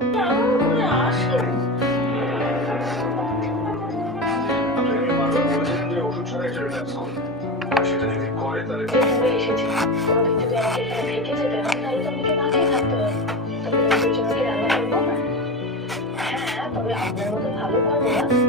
আমার মনে আসে ওষুধ ছাড়াই রিল্যাক্স করুন। সেটা যদি করে তাহলে এসেছে কোনোদিন যদি আমাকে এখানে থেকে যেতে হয় তাহলে তোমাকে না খেয়ে থাকতে হবে। তবে নিজের জন্য কি রান্না করবো না? হ্যাঁ, তবে আপনার মতো ভালো পারবো না।